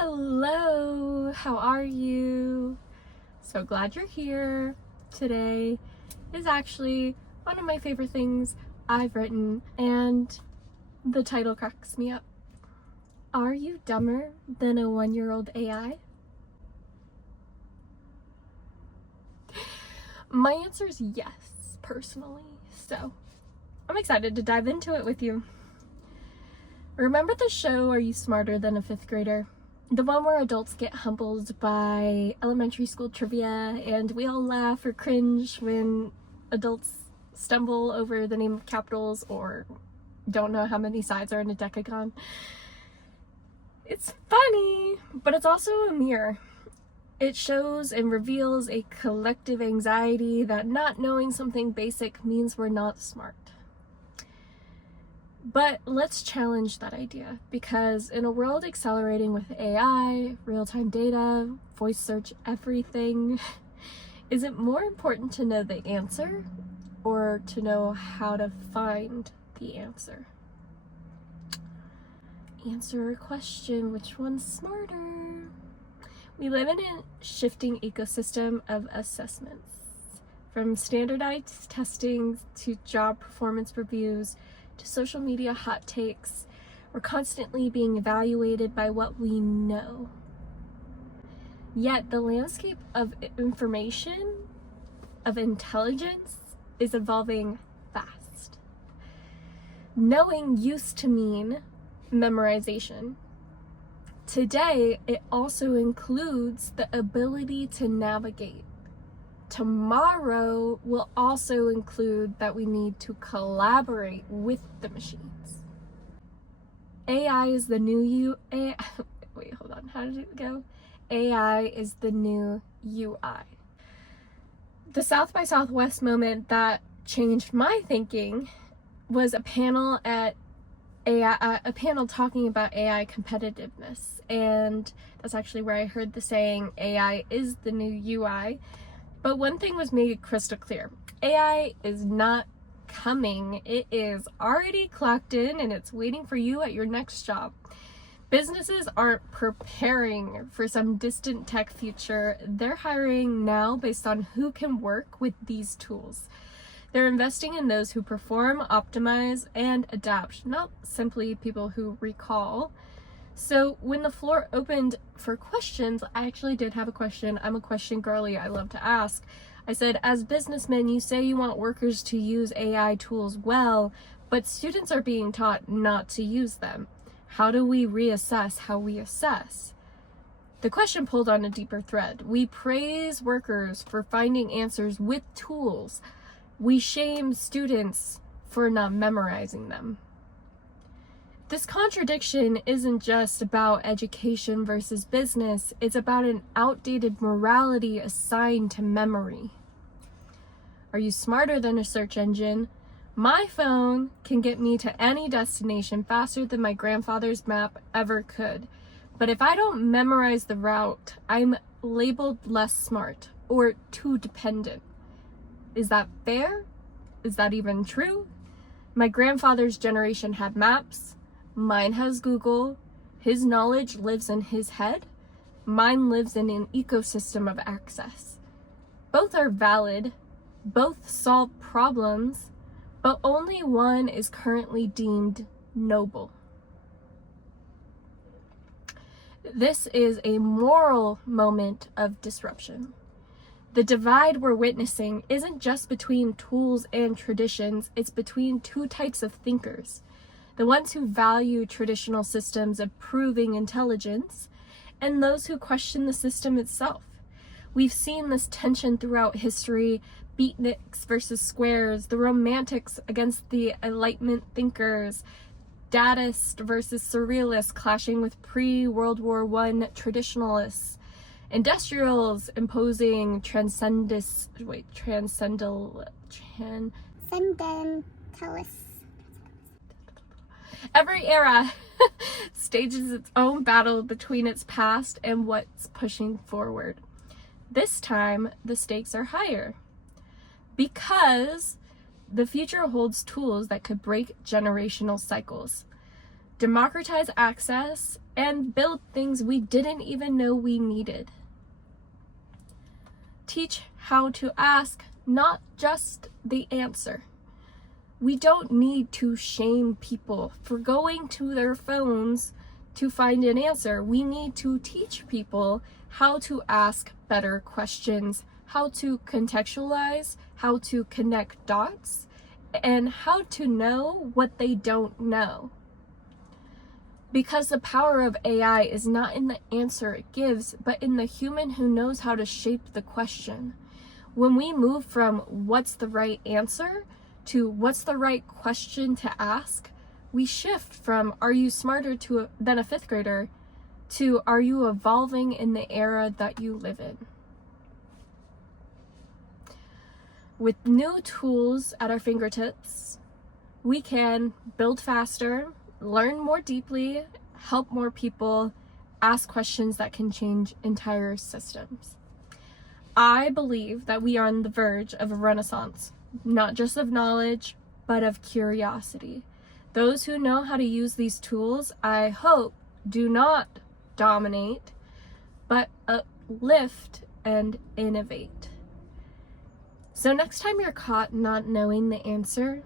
Hello, how are you? So glad you're here. Today is actually one of my favorite things I've written, and the title cracks me up. Are you dumber than a 1-year-old AI? My answer is yes, personally. So I'm excited to dive into it with you. Remember the show Are You Smarter Than a 5th Grader? The one where adults get humbled by elementary school trivia and we all laugh or cringe when adults stumble over the name of capitals or don't know how many sides are in a decagon. It's funny, but it's also a mirror. It shows and reveals a collective anxiety that not knowing something basic means we're not smart. But let's challenge that idea, because in a world accelerating with AI, real-time data, voice search, everything, is it more important to know the answer or to know how to find the answer? Answer a question, which one's smarter? We live in a shifting ecosystem of assessments. From standardized testing to job performance reviews to social media hot takes, we're constantly being evaluated by what we know. Yet the landscape of information, of intelligence, is evolving fast. Knowing used to mean memorization. Today, it also includes the ability to navigate. Tomorrow will also include that we need to collaborate with the machines. AI is the new wait, hold on. How did it go? AI is the new UI. The South by Southwest moment that changed my thinking was a panel at AI, a panel talking about AI competitiveness, and that's actually where I heard the saying AI is the new UI. But one thing was made crystal clear. AI is not coming. It is already clocked in and it's waiting for you at your next job. Businesses aren't preparing for some distant tech future. They're hiring now based on who can work with these tools. They're investing in those who perform, optimize, and adapt, not simply people who recall. So when the floor opened for questions, I actually did have a question. I'm a question girly. I love to ask. I said, as businessmen, you say you want workers to use AI tools well, but students are being taught not to use them. How do we reassess how we assess? The question pulled on a deeper thread. We praise workers for finding answers with tools. We shame students for not memorizing them. This contradiction isn't just about education versus business, it's about an outdated morality assigned to memory. Are you smarter than a search engine? My phone can get me to any destination faster than my grandfather's map ever could. But if I don't memorize the route, I'm labeled less smart or too dependent. Is that fair? Is that even true? My grandfather's generation had maps. Mine has Google. His knowledge lives in his head. Mine lives in an ecosystem of access. Both are valid. Both solve problems, but only one is currently deemed noble. This is a moral moment of disruption. The divide we're witnessing isn't just between tools and traditions, it's between two types of thinkers. The ones who value traditional systems of proving intelligence, and those who question the system itself. We've seen this tension throughout history, beatniks versus squares, the romantics against the Enlightenment thinkers, datists versus surrealists clashing with pre-World War I traditionalists, industrials imposing transcendentalists. Every era stages its own battle between its past and what's pushing forward. This time, the stakes are higher because the future holds tools that could break generational cycles. democratize access, and build things we didn't even know we needed. Teach how to ask, not just the answer. We don't need to shame people for going to their phones to find an answer. We need to teach people how to ask better questions, how to contextualize, how to connect dots, and how to know what they don't know. Because the power of AI is not in the answer it gives, but in the human who knows how to shape the question. When we move from what's the right answer to what's the right question to ask, we shift from are you smarter than a fifth grader to are you evolving in the era that you live in? With new tools at our fingertips, we can build faster, learn more deeply, help more people, ask questions that can change entire systems. I believe that we are on the verge of a renaissance, not just of knowledge, but of curiosity. Those who know how to use these tools, I hope, do not dominate, but uplift and innovate. So next time you're caught not knowing the answer,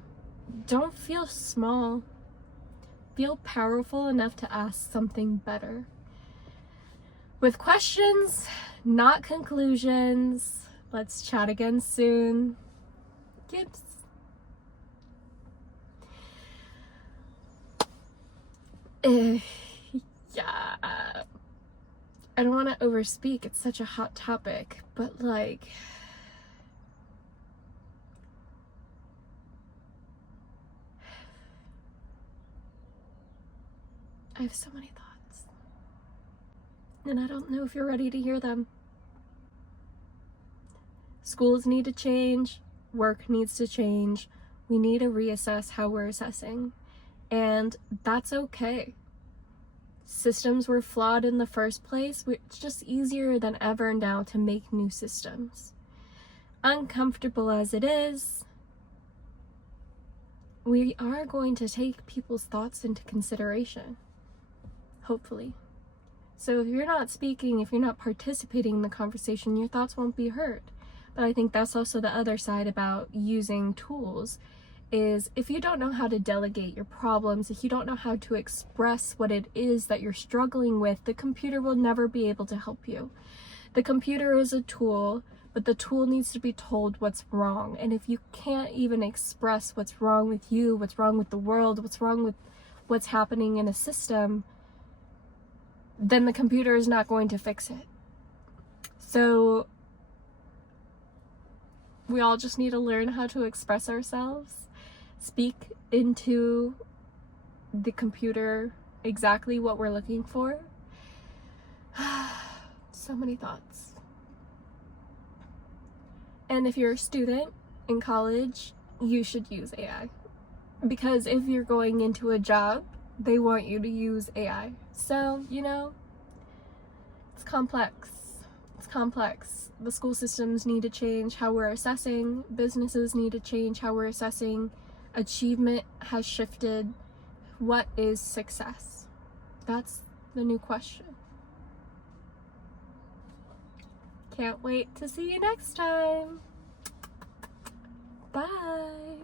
don't feel small. Feel powerful enough to ask something better. With questions, not conclusions. Let's chat again soon. Gibbs. Yeah. I don't want to overspeak. It's such a hot topic, but like, I have so many thoughts, and I don't know if you're ready to hear them. Schools need to change, work needs to change, we need to reassess how we're assessing, and that's okay. Systems were flawed in the first place, it's just easier than ever now to make new systems. Uncomfortable as it is, we are going to take people's thoughts into consideration. Hopefully. So if you're not speaking, if you're not participating in the conversation, your thoughts won't be heard. But I think that's also the other side about using tools, is if you don't know how to delegate your problems, if you don't know how to express what it is that you're struggling with, the computer will never be able to help you. The computer is a tool, but the tool needs to be told what's wrong. And if you can't even express what's wrong with you, what's wrong with the world, what's wrong with what's happening in a system, then the computer is not going to fix it. So we all just need to learn how to express ourselves, speak into the computer exactly what we're looking for. So many thoughts. And if you're a student in college, you should use AI. Because if you're going into a job, they want you to use AI. So, it's complex. It's complex. The school systems need to change how we're assessing. Businesses need to change how we're assessing. Achievement has shifted. What is success? That's the new question. Can't wait to see you next time. Bye.